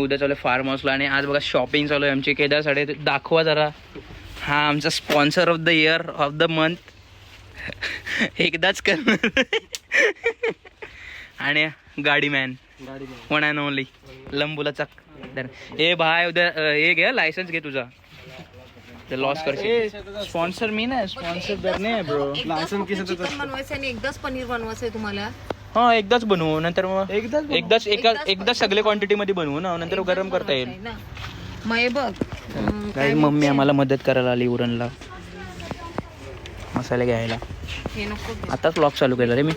उद्या चालू फार्म हाऊसला आणि आज बघा शॉपिंग चालू आहे आमची. केदार साडे दाखवा जरा. हा आमचा sponsor of the year of the month एकदाच करणार. आणि गाडी मॅन वन अँड ओनली लंबूला चक. ए भाई उद्या हे घे लायसन्स घे तुझा. लॉस करशील. स्पॉन्सर मी ना स्पॉन्सर करणे ब्रो. लायसन्स किती बनवायचं आणि एकदाच पनीर बनवायचं आहे तुम्हाला. हा एकदाच बनवू नंतर मग एकदाच सगळे क्वांटिटी मध्ये बनवू ना नंतर गरम करता येईल. मग बघ काही मम्मी आम्हाला मदत करायला आली उरणला मसाले घ्यायला. हे नको घेऊ. आताच व्लॉग चालू केला रे मी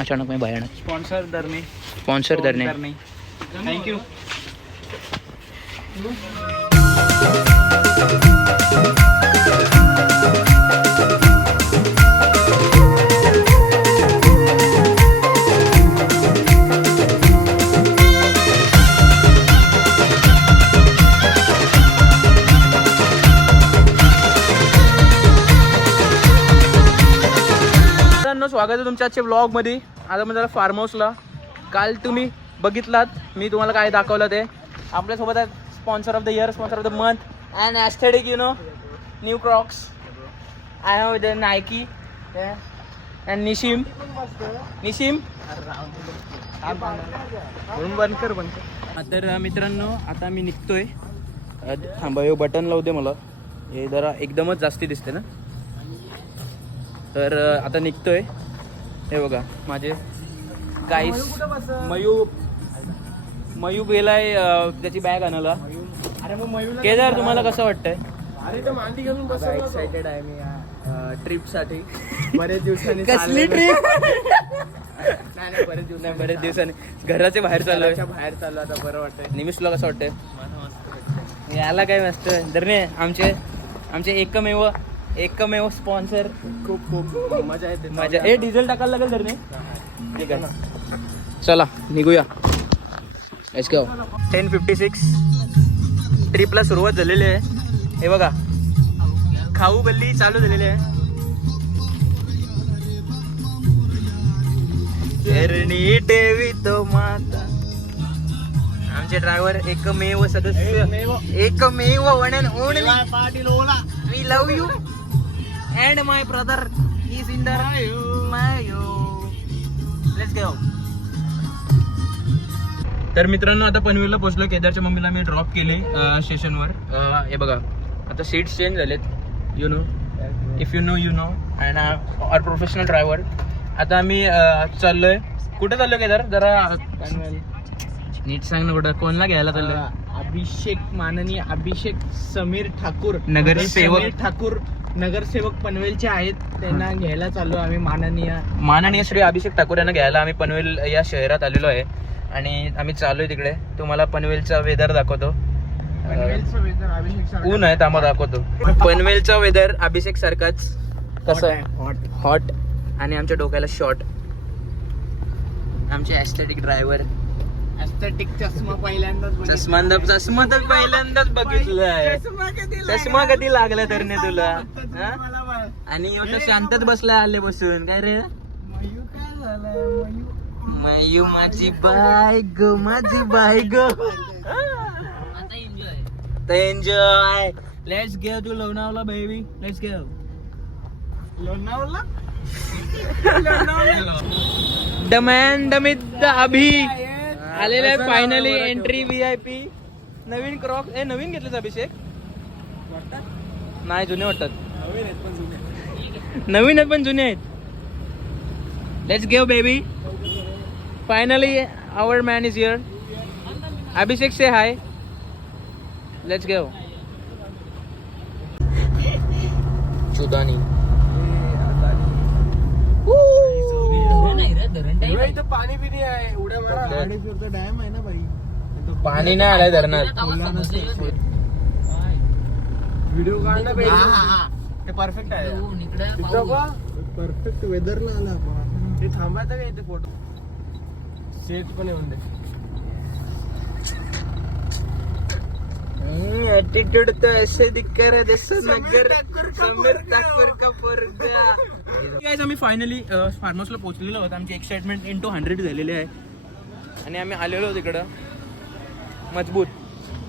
अचानक. मी भयानक स्पॉन्सर धरणे. थँक्यू. स्वागत आहे तुमच्या आजच्या ब्लॉग मध्ये. आता मी जरा फार्म हाऊसला. काल तुम्ही बघितलात मी तुम्हाला काय दाखवलं ते. आपल्यासोबत आहे sponsor of the year sponsor of the month and aesthetic you know new Crocs. I have the Nike and निशिम. तर मित्रांनो आता मी निघतोय. थांबा हे बटन लावू दे मला. हे जरा एकदमच जास्ती दिसते ना. तर आता निघतोय. हे बघा माझे गाईस. मयू गेलाय त्याची बॅग आणायला. अरे मग मयूला केदार तुम्हाला कसं वाटतंय? अरे तो मांडी घालून बसला. एक्साइटेड आहे मी ट्रिप साठी. बरेच दिवसांनी. कसली ट्रिप? नाही बरेच दिवसांनी घराच्या बाहेर चाललोय. आता बरं वाटतंय. निमिष तुला कसं वाटतंय? याला काय मस्त धरणे. आमचे एकमेव स्पॉन्सर. खूप मजा येते. माझ्या हे डिझेल टाकायला लागेल धरणे. ठीक आहे चला निघूया. Let's go. 10:56 ट्रिपला सुरुवात झालेली आहे. हे बघा खाऊ गल्ली चालू झालेली आहे. चरणी ठेवी तो माता. आमचे ड्रायव्हर एकमेव सदस्य एकमेव वन अँड ओनली पाटील ओला. We love you and my brother is in the मायो. Let's go. तर मित्रांनो आता पनवेलला पोहोचलो. केदारच्या मम्मीला मी ड्रॉप केली स्टेशनवर. हे बघा आता सीट्स चेंज झालेत. You know if you know you know and are professional driver. आता आम्ही चाललोय. कुठे चाललोय केदार जरा नीट सांग ना. कुठं कोणला घ्यायला चाललोय? माननीय अभिषेक समीर ठाकूर नगरसेवक पनवेलचे आहेत. त्यांना घ्यायला चाललो आम्ही. माननीय श्री अभिषेक ठाकूर यांना घ्यायला आम्ही पनवेल या शहरात आलेलो आहे आणि आम्ही चाललोय तिकडे. तुम्हाला पनवेलचा वेदर दाखवतो. ऊन आहे त्यामुळे दाखवतो. पनवेलचा वेदर अभिषेक सारखाच. कसं आहे? हॉट. आणि आमच्या डोक्याला शॉर्ट. आमचे ॲस्थेटिक ड्रायव्हर. ॲस्थेटिक चष्मा पहिल्यांदाच. चष्मा तर पहिल्यांदाच बघितलाय. चष्मा कधी लागला तर नाही तुला? आणि एवढं शांतच बसलाय आले बसून. काय रे मयू काय झालं? मयू माझी bye go. Enjoy. Let's go to Lonavala baby. Let's go. Lonavala. डमॅन डमित द अभि आलेला आहे फायनली. Entry VIP. नवीन क्रॉक. नवीन घेतलेच अभिषेक? नाही जुने वाटतात. नवीन आहेत पण जुने आहेत. Let's give baby. Finally our man is here. Abhishek से हाय. Let's give. चुदानी इथं पाणी पिणी आहे. उड्या मारा. डॅम आहे ना बाई. पाणी नाही आलंय धरणात. व्हिडिओ काढणं पाहिजे. परफेक्ट आहे. परफेक्ट वेदरला आला आपण. ते थांबायचं का इथे फोटो सेट पण येऊन दे. एटीट्यूड तो ऐसे दिख रहा है जैसे नगर समीर ठाकूर का पोरगा. गाइस आम्ही फायनली फार्म हाऊसला पोहोचलेलो आहोत. आमची एक्साइटमेंट into 100 झालेली आहे आणि आम्ही आलेलो तिकडं. मजबूत.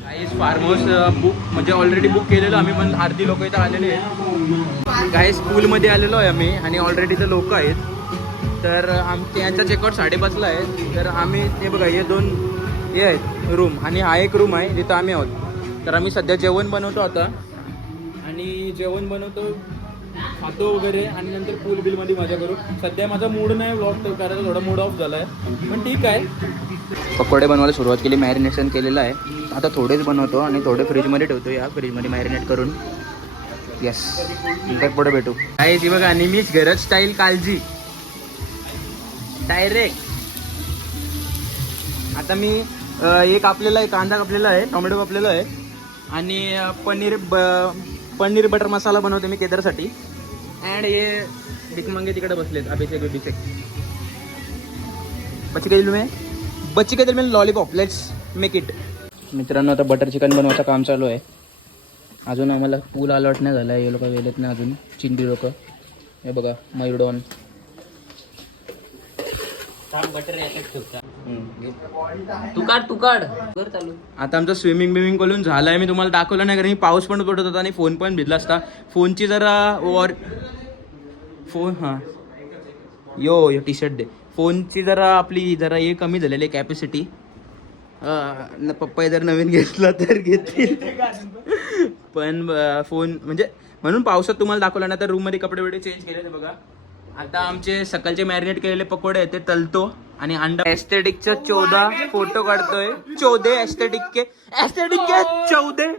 गाईस फार्म हाऊस बुक म्हणजे ऑलरेडी बुक केलेलं आम्ही, पण अर्धी लोक इथं आलेले आहेत. गाईस पूलमध्ये आलेलो आहे आम्ही आणि ऑलरेडी इथं लोक आहेत. तर त्यांचा चेकआउट 5:30ला आहे. तर आम्ही ते बघा हे 2 हे आहेत रूम आणि हा एक रूम आहे जिथं आम्ही आहोत. तर आम्ही सध्या जेवण बनवतो आता आणि जेवण बनवतो, खातो वगैरे आणि नंतर पूल बिलमध्ये मजा करू. सध्या माझा मूड नाही व्लॉग करायचा, थोडा मूड ऑफ झाला आहे, पण ठीक आहे. पकोडे बनवायला सुरुवात केली, मॅरिनेशन केलेलं आहे. आता थोडेच बनवतो आणि थोडे फ्रीजमध्ये ठेवतो, या फ्रीजमध्ये मॅरिनेट करून. येस, नंतर पुढे भेटू. काय ती बघा निमिष घरच स्टाईल काळजी डायरेक्ट. आता मी एक कापलेला आहे, कांदा कापलेला आहे, टोमॅटो कापलेला आहे आणि पनीर बटर मसाला बनवते मी केदारसाठी. अँड हे भिकमंगे तिकडे बसलेत, अभिषेक बच्ची काय मी लॉलीपॉप. Let's make it. मित्रांनो आता बटर चिकन बनवायचं काम चालू आहे. अजून आम्हाला पूल अलॉट नाही झाला आहे, हे लोक वेळेत नाही अजून, चिंदी लोक. हे बघा मयूरडॉन. तू काढ कर चालू. आता आमचं स्विमिंग करून झालं आहे. मी तुम्हाला दाखवलं नाही कारण पाऊस पण पडत होता आणि फोन पण भिजला असता. फोनची जरा यो टी शर्ट दे. फोनची आपली हे कमी झालेली आहे कॅपॅसिटी. पप्पा जर नवीन घेतला तर घेतील, पण फोन म्हणजे म्हणून पावसात तुम्हाला दाखवलं ना. तर रूममध्ये कपडे वगैरे चेंज केले ते बघा. आता आमचे सकाळचे मॅरिनेट केलेले पकोडे आहेत ते तलतो आणि अंडा. एस्थेटिकचे 14 फोटो काढतोय. 14 एस्थेटिक के 14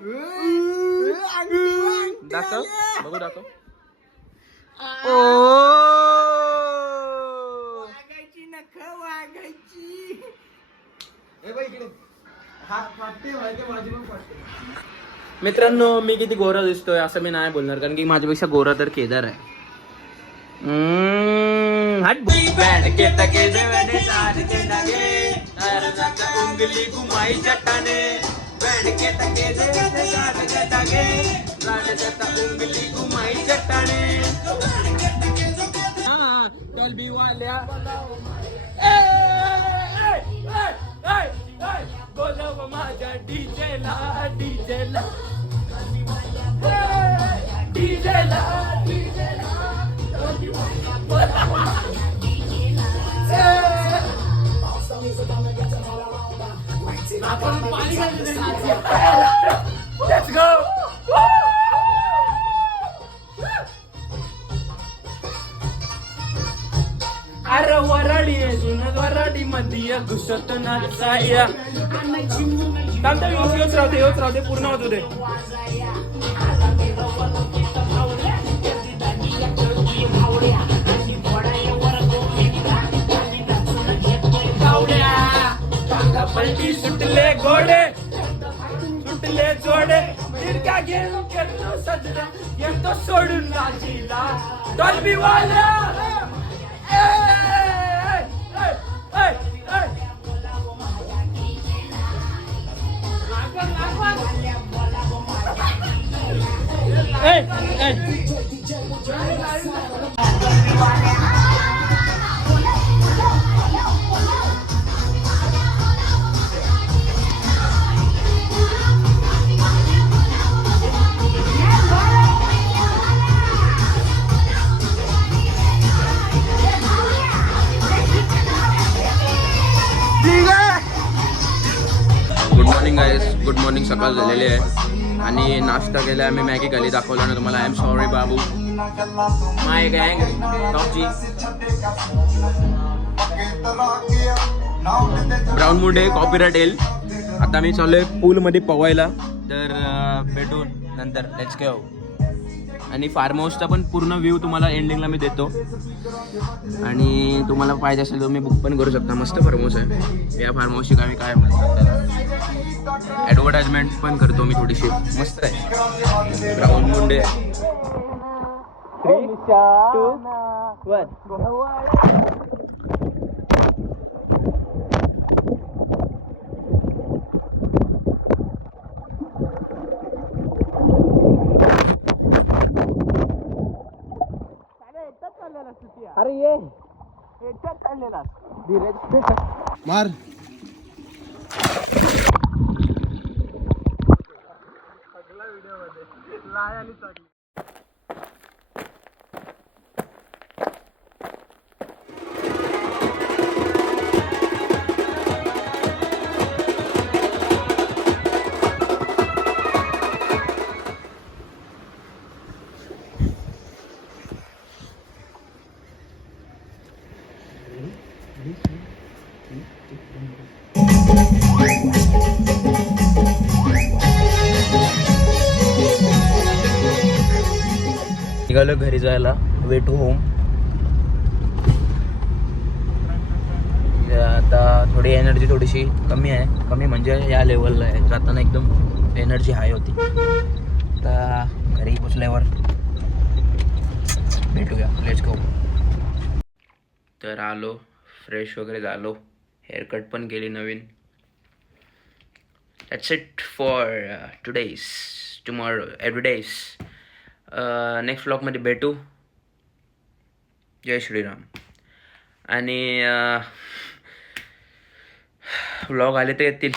दाखव बघू दाखव. मित्रांनो मी किती गोरा दिसतोय असं मी नाही बोलणार, कारण की माझ्यापेक्षा गोरा तर केदार आहे. उंगली घुमाई चट्टाने उंगली घुमाई चट्टाने डॉल्बी वाल्या बोलव माझ्या डीजेला डीजेला डीजेला डीजेला. Let's go. अरे वराडी वराडी मध्ये घुसत नाचाया. योच राहू दे पूर्ण होतो दे. पलटी सुटले घोडे सुटले जोडे तिरका घेऊन करतो सजरा येतो सोडून नाचीला डॉल्बी वाल्या. Good morning. सकाळ झालेली आहे आणि नाश्ता केला. आम्ही मॅगी खाली दाखवला ना तुम्हाला. आय एम सॉरी बाबू. माय गँग टॉपची ब्राऊन मुंडे कॉपीराइट येईल. आता मी चाललोय पूलमध्ये पवायला. तर भेटू नंतर. Let's go. आणि फार्म हाऊसचा पण पूर्ण व्ह्यू तुम्हाला एंडिंगला मी देतो आणि तुम्हाला पाहिजे असेल तर तुम्ही बुक पण करू शकता. मस्त फार्म हाऊस आहे. या फार्म हाऊसची काय ॲडव्हर्टाइजमेंट पण करतो मी थोडीशी. मस्त आहे. ब्राऊन मुंडे. 3, 2, 1. अरे ये एकटाच चाललेला धीरज मार. काय आली चढली. निघालो घरी जायला. Way to home. आता थोडी एनर्जी थोडीशी कमी आहे. कमी म्हणजे या लेवलला आहे. जाताना एकदम एनर्जी हाय होती. आता घरी पोचल्यावर भेटूया. Let's go. तर आलो, फ्रेश वगैरे झालो, हेअरकट पण केली नवीन. That's it for today's. Tomorrow everyday's. Next व्लॉगमध्ये भेटू. जय श्रीराम. आणि व्लॉग आले तर येतील.